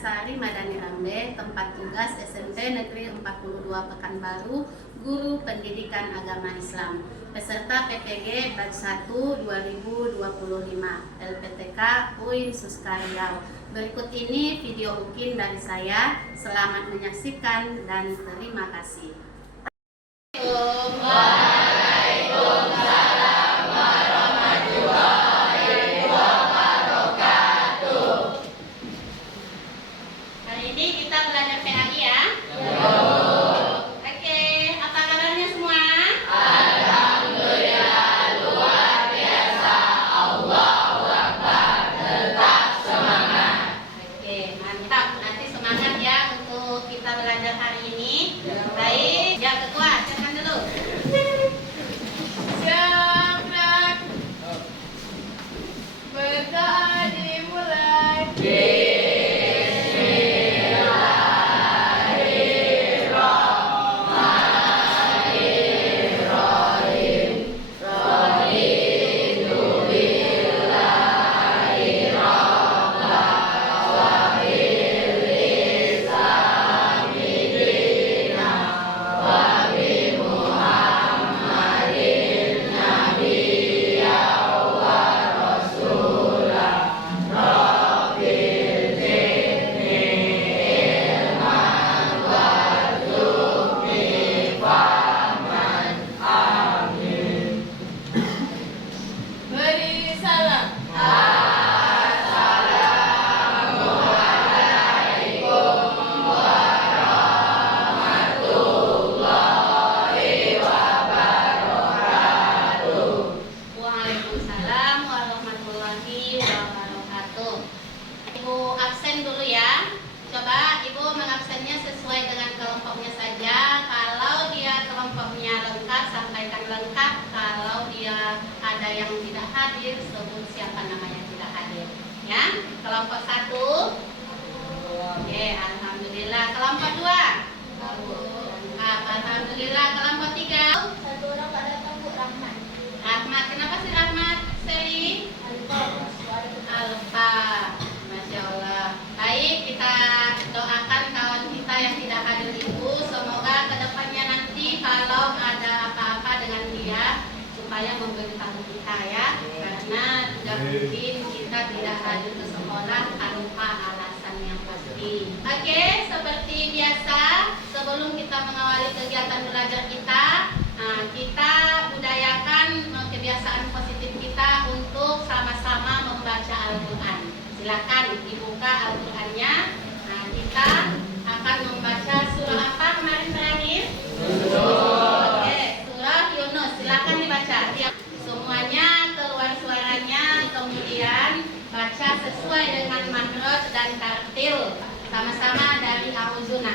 Sari Madani Rambe, tempat tugas SMP Negeri 42 Pekanbaru, Guru Pendidikan Agama Islam. Peserta PPG Batch 1 2025, LPTK UIN Suskaryau. Berikut ini video UKIN dari saya. Selamat menyaksikan dan terima kasih. Yang tidak hadir, sebut siapa namanya tidak hadir. Ya, kelompok 1. Oke, alhamdulillah. Kelompok 2. Alhamdulillah. Kelompok 3. Satu orang tak datang, Bu. Rahmat. Rahmat, kenapa sih Rahmat? Seli? Alfa. Masya Allah. Baik, kita doakan kawan kita yang tidak hadir itu, semoga kedepannya nanti kalau ada apa-apa dengan dia supaya memberitahu kita ya, karena tidak mungkin kita tidak hadir ke sekolah tanpa alasan yang pasti. Oke, seperti biasa sebelum kita mengawali kegiatan belajar kita, kita budayakan kebiasaan positif kita untuk sama-sama membaca Al-Quran. Silakan dibuka Al-Qurannya. Nah, kita akan membaca surah apa kemarin terakhir? Oke, surah Yunus. Silakan dibaca. Semuanya keluar suaranya, kemudian baca sesuai dengan makhraj dan tartil. Sama-sama dari Auzuna.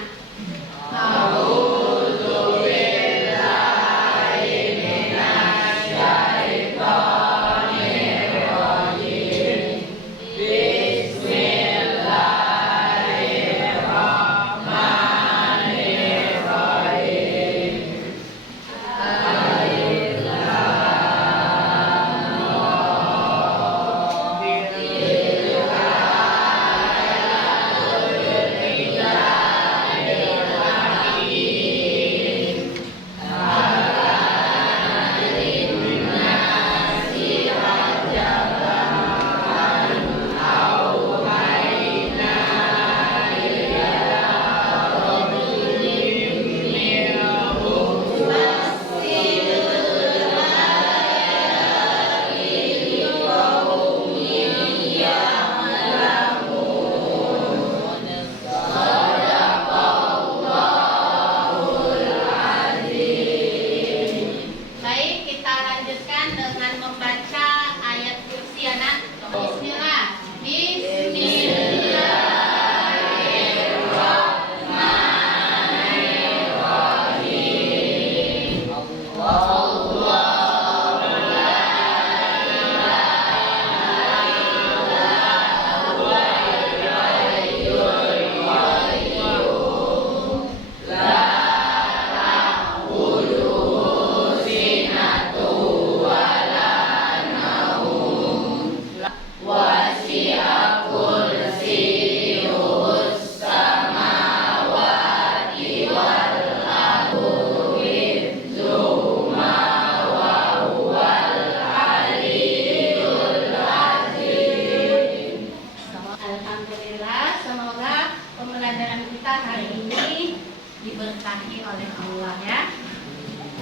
diberkahi oleh Allah ya.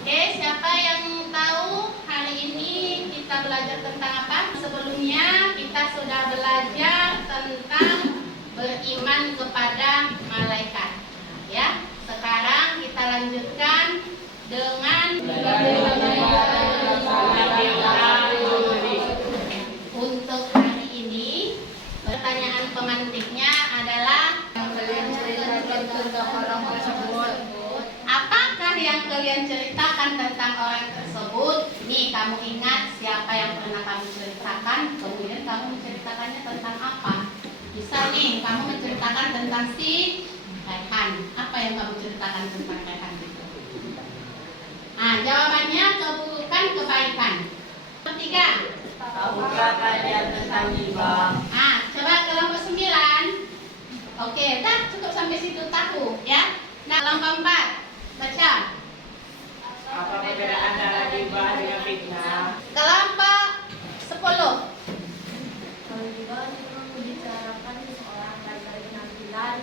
Oke, siapa yang tahu hari ini kita belajar tentang apa? Sebelumnya kita sudah belajar tentang beriman kepada malaikat ya. Sekarang kita lanjutkan dengan untuk hari ini pertanyaan pemantiknya adalah apakah yang kalian ceritakan tentang orang tersebut? Nih, kamu ingat siapa yang pernah kamu ceritakan, kemudian kamu menceritakannya tentang apa? Bisa nih, kamu menceritakan tentang si Rehan. Apa yang kamu ceritakan tentang Rehan itu? Nah, jawabannya keburukan, kebaikan. Ketiga, Bukakannya tentang riba. nah, coba kelompok 9. Oke, dah cukup sampai situ tahu ya. Nah, kelompok 4, baca. Apa perbedaan antara riba dengan fitnah? Kelompok 10. Kalau riba itu membicarakan seseorang baik-baik penampilan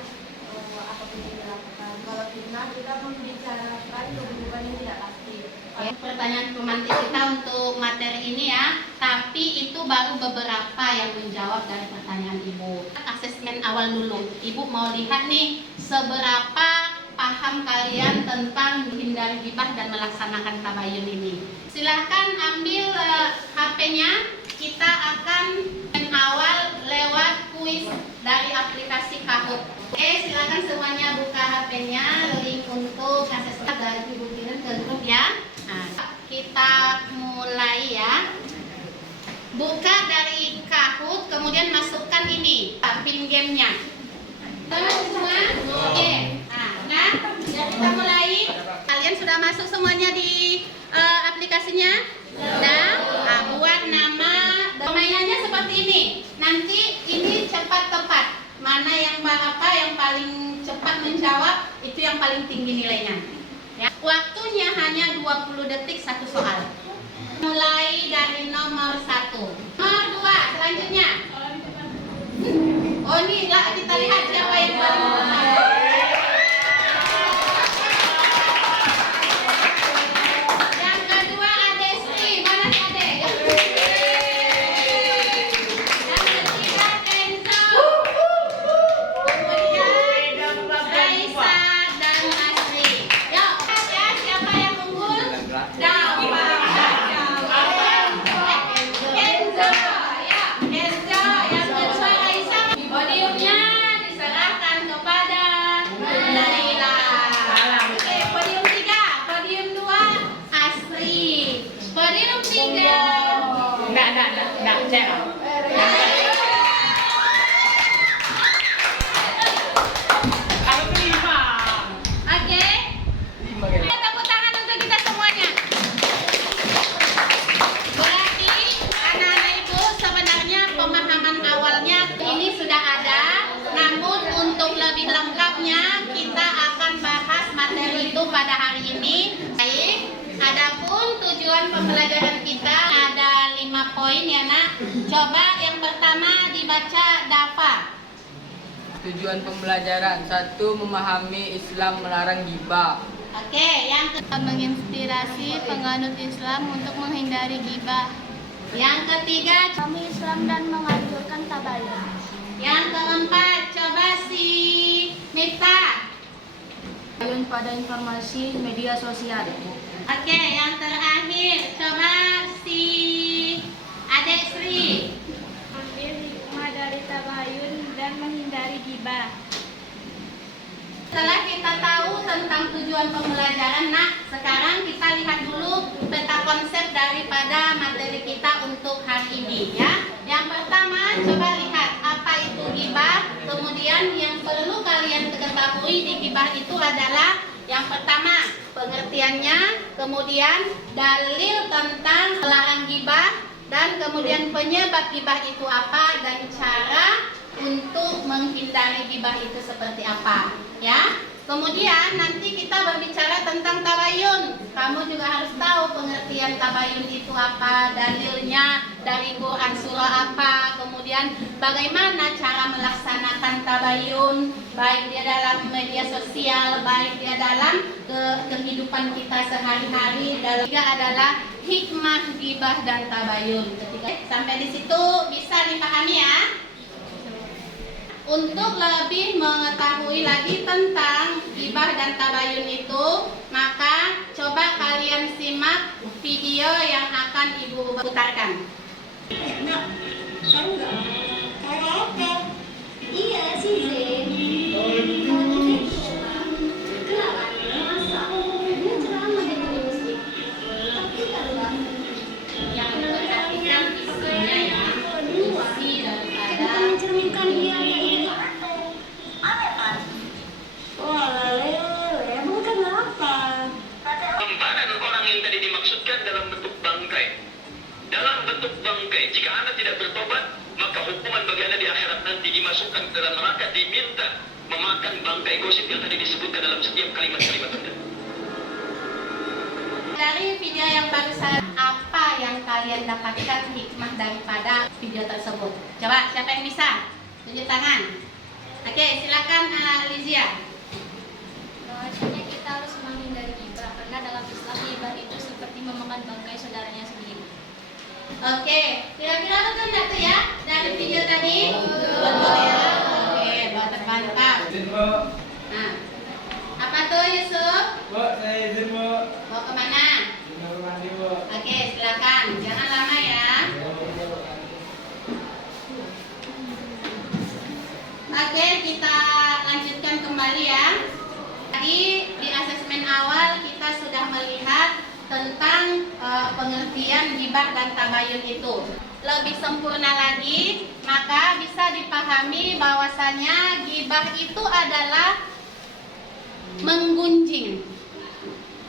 atau apapun yang dilakukan. Kalau fitnah kita membicarakan keburukan yang tidak pasti. Oke, pertanyaan pemantik kita untuk materi ini ya. Tapi itu baru beberapa yang menjawab dari pertanyaan Ibu. Asesmen awal dulu. Ibu mau lihat nih seberapa paham kalian tentang menghindari gibah dan melaksanakan tabayun ini. Silahkan ambil HP-nya. Kita akan awal lewat kuis dari aplikasi Kahoot. Oke, silakan semuanya buka HP-nya. Link untuk asesmen dari Ibu kirim ke grup ya. Nah, kita mulai ya. Buka dari Kahoot, kemudian masukkan ini pin gamenya. Teman semua? Oke. Nah, kita mulai. Kalian sudah masuk semuanya di aplikasinya? Sudah. Nah, buat nama permainannya seperti ini. Nanti ini cepat tepat. Mana yang apa yang paling cepat menjawab itu yang paling tinggi nilainya. Ya. Waktunya hanya 20 detik satu soal. Mulai dari nomor 1. Nomor 2 selanjutnya. Oh, ini lah kita lihat siapa yang paling cepat. Yang kedua Ade Sri, mana si Ade? Yang ketiga Kenzo. Kemudian Raisa dan Asri. Yuk, ya siapa yang unggul? Kenzo, ya Kenzo. Yang kedua Raisa. Podiumnya diserahkan kepada Naila. Oke, podium 3, podium 2 Asri, podium 3. Enggak, cek. Kalau kelima. Oke, tepuk tangan untuk kita semuanya. Berarti anak-anak itu sebenarnya pemahaman awalnya ini sudah ada. Namun untuk lebih lengkapnya kita akan bahas materi itu pada hari ini. Baik, adapun tujuan pembelajaran kita ada 5 poin ya nak. Coba yang pertama dibaca Dafa. Tujuan pembelajaran 1. Memahami Islam melarang gibah. Oke, yang Menginspirasi penganut Islam untuk menghindari gibah. yang ketiga, Kami Islam dan menganjurkan tabayun. yang keempat, coba si Miftah. Tabayun pada informasi media sosial. Oke, yang terakhir, coba si Adek Sri. Ambil hikmah dari tabayun dan menghindari gibah. Setelah kita tahu tentang tujuan pembelajaran, nak, sekarang kita lihat dulu peta konsep daripada materi kita untuk hari ini ya. Yang pertama, coba lihat apa itu gibah. Kemudian yang perlu kalian ketahui di gibah itu adalah yang pertama, pengertiannya, kemudian dalil tentang melarang gibah, dan kemudian penyebab gibah itu apa dan cara untuk menghindari gibah itu seperti apa ya. Kemudian nanti kita berbicara tentang tabayun. Kamu juga harus tahu pengertian tabayun itu apa, dalilnya, dari Quran surah apa, kemudian bagaimana cara melaksanakan tabayun, baik dia dalam media sosial, baik dia dalam kehidupan kita sehari-hari. Dalam tiga adalah hikmah ghibah dan tabayun. Sampai di situ bisa dipahami ya. Untuk lebih mengetahui lagi tentang ghibah dan tabayun itu, maka coba kalian simak video yang akan Ibu putarkan. Nak, tahu nggak? Cara apa? Iya sih, Zen. Kenapa? Masa? Dia ceramah di masjid. Tapi kalau Yang diperhatikan isinya ya, isi daripada mencerminkan dia ini apa kan? Wah, lele, emang kenapa? Gambaran orang yang tadi dimaksudkan dalam bentuk bangkai. Dalam bentuk bangkai, jika Anda tidak bertobat, maka hukuman bagi Anda di akhirat nanti dimasukkan ke dalam neraka, diminta memakan bangkai gosip yang tadi disebutkan dalam setiap kalimat-kalimat Anda. dari video yang barusan, apa yang kalian dapatkan hikmah daripada video tersebut? Coba siapa yang bisa? Tunjuk tangan. Oke, silakan Lizia. Bahwasanya kita harus menghindari ghibah karena dalam Islam ghibah itu seperti memakan bangkai saudaranya sendiri. Oke, kira-kira betul nggak tuh ya dari video tadi? Betul ya. Oke, mantap. Nah, apa tuh Yusuf? Bu, saya izin bu. Mau kemana? Mandi bu. Oke, silakan. Jangan lama ya. Oke, kita lanjutkan kembali ya. Tadi di asesmen awal kita sudah melihat tentang pengertian ghibah dan tabayun itu. Lebih sempurna lagi, maka bisa dipahami bahwasanya ghibah itu adalah menggunjing.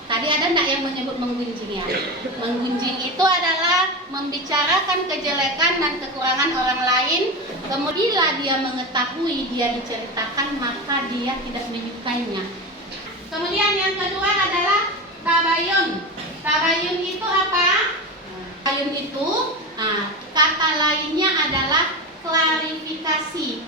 Tadi ada enggak yang menyebut menggunjing ya? Menggunjing itu adalah membicarakan kejelekan dan kekurangan orang lain. Kemudian dia mengetahui, dia diceritakan, maka dia tidak menyukainya. Kemudian yang kedua adalah tabayun. Tabayun itu apa? Tabayun itu kata lainnya adalah klarifikasi.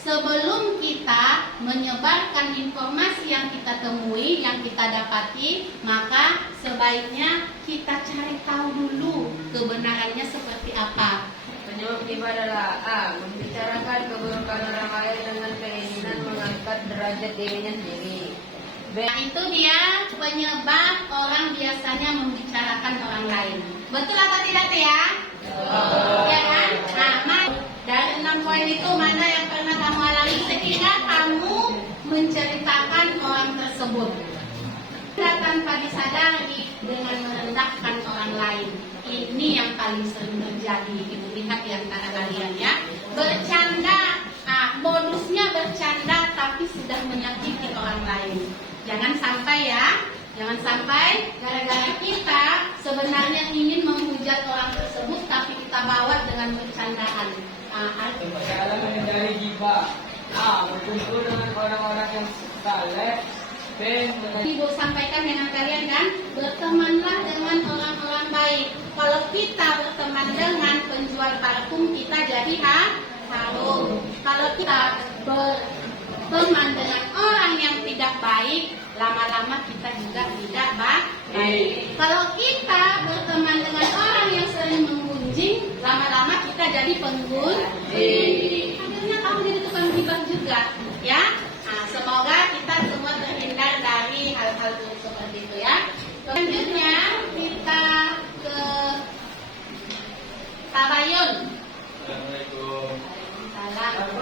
Sebelum kita menyebarkan informasi yang kita temui, yang kita dapati, maka sebaiknya kita cari tahu dulu kebenarannya seperti apa. Penyebab ghibah adalah A. Membicarakan keburukan orang lain dengan keinginan mengangkat derajat dirinya sendiri. B. Nah, itu dia penyebab orang biasanya membicarakan orang lain. Betul atau tidak tuh ya? Ya kan? Nah, dari 6 poin itu mana yang pernah kamu alami ketika kamu menceritakan orang tersebut? Tanpa disadari dengan merendahkan orang lain. Ini yang paling sering terjadi. Ibu lihat di antara kalian ya. Bercanda, modusnya bercanda tapi sudah menyakiti orang lain. Jangan sampai ya. Jangan sampai gara-gara kita sebenarnya ingin menghujat orang tersebut tapi kita bawa dengan bercandaan. Cara menghindari ghibah. A. Berkumpul dengan orang-orang yang saleh. B. Ibu sampaikan dengan kalian kan, bertemanlah dengan orang-orang baik. Kalau kita berteman dengan penjual parfum, kita jadi harum. Kalau kita berteman dengan orang yang tidak baik, lama-lama kita juga tidak baik. Kalau kita berteman dengan orang yang sering menggunjing, lama-lama kita jadi penggunjing. Akhirnya kamu jadi tukang ghibah juga, ya. Nah, semoga kita semua terhindar dari hal-hal buruk seperti itu ya. Selanjutnya kita ke tabayun. Assalamualaikum. Salam.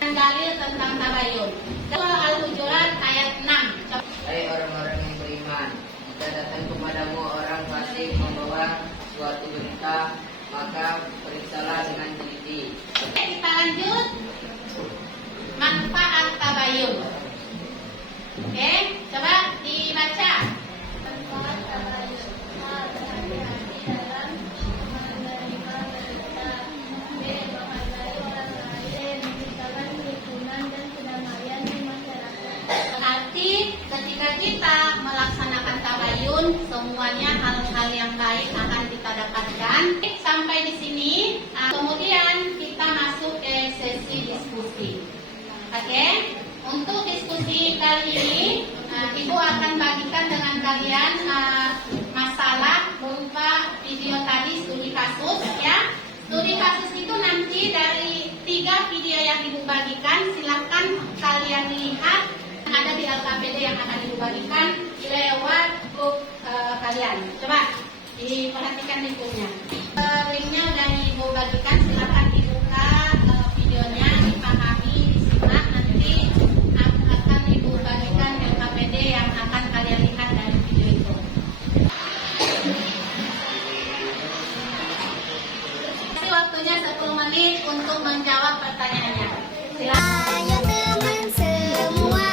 Dalil tentang tabayun. Surah Al-Hujurat ayat 6. Hai orang-orang yang beriman, jika datang kepadamu orang fasik membawa suatu berita, maka periksalah dengan teliti. Oke, kita lanjut. Manfaat tabayun. Oke, coba dibaca. Manfaat tabayun. A. Berhati-hati dalam menerima berita. B. Menghargai orang lain, menciptakan kerukunan dan kedamaian. semuanya hal-hal yang baik akan kita dapatkan. Sampai di sini, kemudian kita masuk ke sesi diskusi. Oke, untuk diskusi kali ini, Ibu akan bagikan dengan kalian masalah berupa video tadi studi kasus ya. Studi kasus itu nanti dari 3 video yang Ibu bagikan, silahkan kalian lihat ada di LKPD yang akan Ibu bagikan lewat grup kalian. Coba diperhatikan linknya. Linknya udah Ibu bagikan, silahkan dibuka videonya, dipahami, disimak. Nanti akan Ibu bagikan LKPD yang akan kalian lihat dari video itu. Waktunya 10 menit untuk menjawab pertanyaannya. Silakan. Ayo teman semua,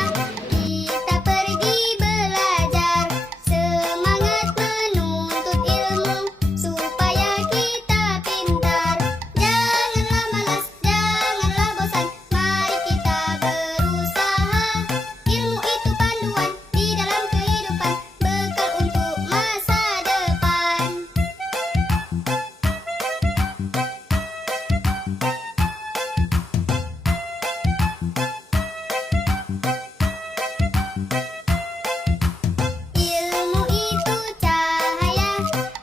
kita pergi belajar. Semangat menuntut ilmu, supaya kita pintar. Janganlah malas, janganlah bosan, mari kita berusaha. Ilmu itu panduan di dalam kehidupan, bekal untuk masa depan. Ilmu itu cahaya,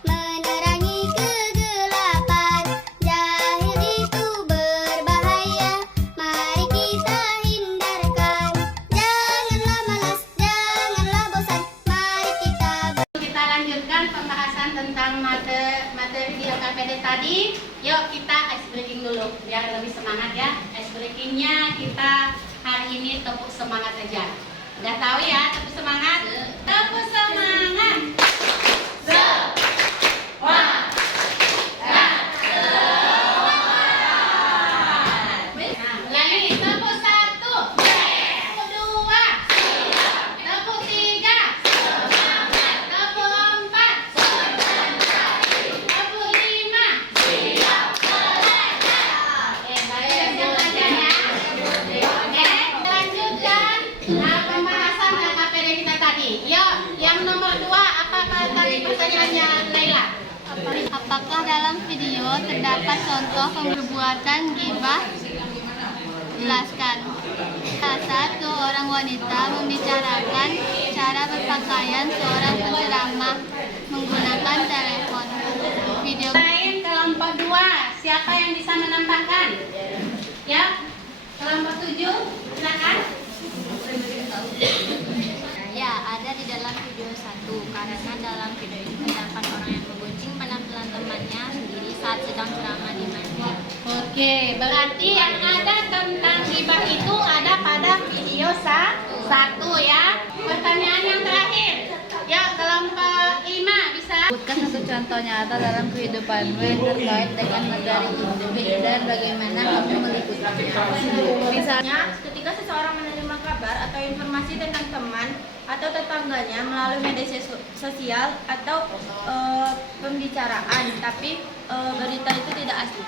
menerangi kegelapan. Jahil itu berbahaya, mari kita hindarkan. Janganlah malas, janganlah bosan, mari kita Kita lanjutkan pembahasan tentang materi di LKPD tadi. Yuk kita ice breaking dulu biar lebih semangat ya. Ice breakingnya kita hari ini tepuk semangat aja. Udah tahu ya tepuk semangat? Tepuk semangat. Nah, ulangi. Tepuk 1, tepuk 2, tepuk 3, tepuk 4, tepuk 5. Baik, siap belajar ya. Oke, lanjutkan pembahasan LKPD kita tadi. Yuk, yang nomor 2 apa tadi pertanyaannya Laila? Apakah dalam video terdapat contoh perbuatan ghibah? Jelaskan. Salah satu orang wanita membicarakan cara berpakaian seorang penceramah menggunakan telepon. Video Lain kelompok 2, siapa yang bisa menambahkan? Ya, kelompok 7, silakan. ya ada di dalam video 1 karena dalam video ini terdapat orang yang menggunjing penampilan temannya sendiri saat sedang ceramah di masjid. Oke, berarti yang ada tentang ghibah itu ada pada video 1 ya. Pertanyaan yang terakhir. Ya, kelompok 5 bisa. Sebutkan satu contoh nyata dalam kehidupanmu yang terkait dengan materi ini dan bagaimana kamu meliputinya. Misalnya, ketika seseorang menerima kabar atau informasi tentang teman atau tetangganya melalui media sosial atau pembicaraan, tapi berita itu tidak asli.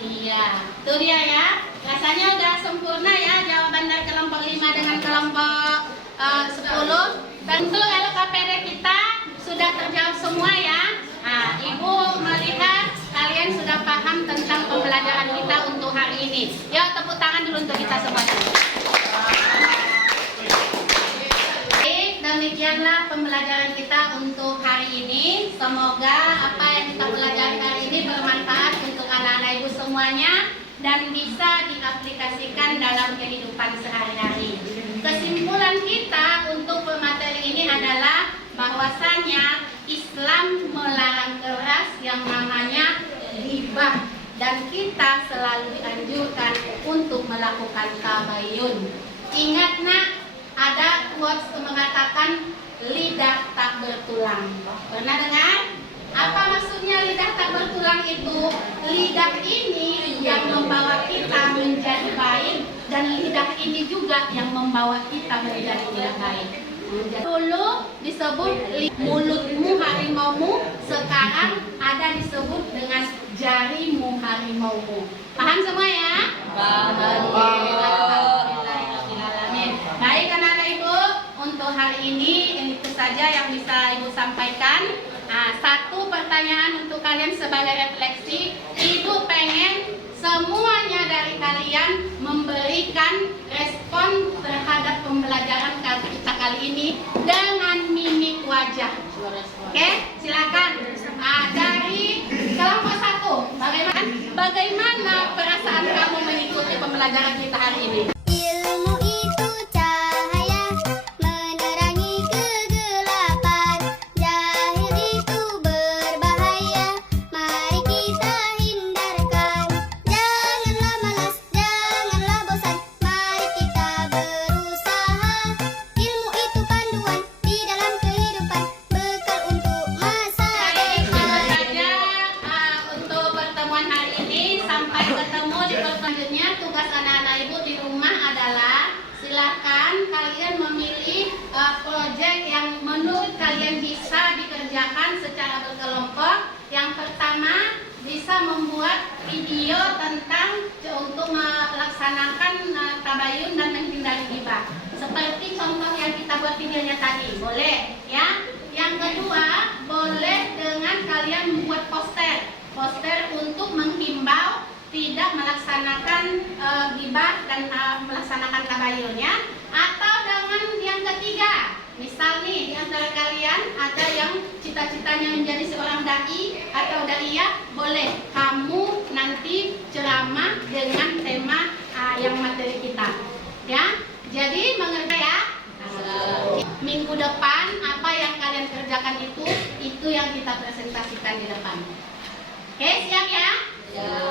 Iya, itu dia ya. Rasanya udah sempurna ya jawaban dari kelompok 5 dengan kelompok 10. Tentu LKPD kita sudah terjawab semua ya. Nah, Ibu melihat kalian sudah paham tentang pembelajaran kita untuk hari ini. Yuk tepuk tangan dulu untuk kita semuanya. Baik, demikianlah pembelajaran kita untuk hari ini. Semoga apa yang kita pelajari hari ini bermanfaat untuk anak-anak Ibu semuanya dan bisa diaplikasikan dalam kehidupan sehari-hari. Kesimpulan kita untuk materi ini adalah bahwasanya Islam melarang keras yang namanya ghibah dan kita selalu dianjurkan untuk melakukan tabayun. Ingat nak, ada quotes mengatakan lidah tak bertulang. Pernah dengar? Apa maksudnya lidah tak bertulang itu? Lidah ini yang membawa kita menjadi baik dan lidah ini juga yang membawa kita menjadi tidak baik. Dulu disebut mulutmu harimaumu, sekarang ada disebut dengan jarimu harimaumu. Paham semua ya? Paham. Baik anak-anak Ibu, untuk hari ini saja yang bisa Ibu sampaikan. Nah, satu pertanyaan untuk kalian sebagai refleksi. Ibu pengen semuanya dari kalian memberikan respon terhadap pembelajaran kita kali ini dengan mimik wajah. Oke, silakan. Dari kelompok 1, bagaimana perasaan kamu mengikuti pembelajaran kita hari ini? Ilmu itu cahaya menerangi kegelapan. Jahil itu berbahaya, mari kita hindarkan. Janganlah malas, janganlah bosan, mari kita berusaha. Ilmu itu panduan di dalam kehidupan, bekal untuk masa Baik, itu depan. saja untuk pertemuan hari ini. Sampai ketemu di pertemuan selanjutnya. Tugas anak-anak Ibu di rumah adalah silakan kalian memilih proyek yang menurut kalian bisa dikerjakan secara berkelompok. Yang pertama, bisa membuat video tentang untuk melaksanakan tabayun dan menghindari ghibah. Seperti contoh yang kita buat videonya tadi, boleh ya. Yang kedua, boleh dengan kalian membuat poster untuk menghimbau tidak melaksanakan ghibah dan melaksanakan tabayun ya. Atau dengan yang ketiga, misal nih di antara kalian ada yang cita-citanya menjadi seorang dai atau daiyah, boleh kamu nanti ceramah dengan tema yang materi kita ya. Jadi mengerti ya. Minggu depan apa yang kalian kerjakan itu yang kita presentasikan di depan. Oke, siap ya?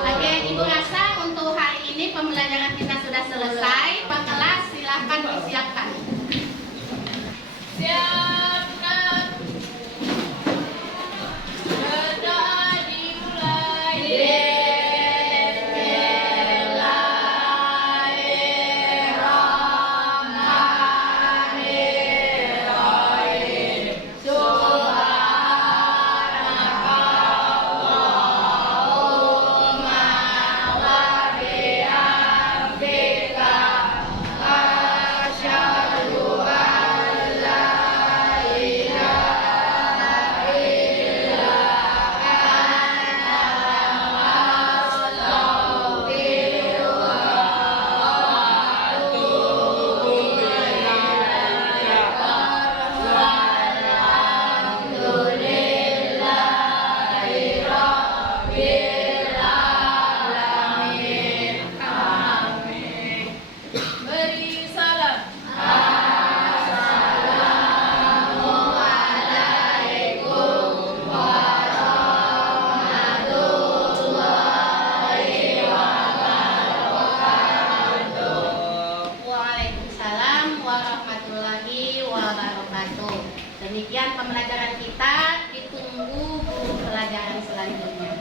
Oke, Ibu rasa untuk hari ini pembelajaran kita sudah selesai. Pak kelas silahkan disiapkan. Siapkan. Berdoa dimulai. Beri salam. Waalaikumsalam warahmatullahi wabarakatuh. Demikian pembelajaran kita. Ditunggu pelajaran selanjutnya.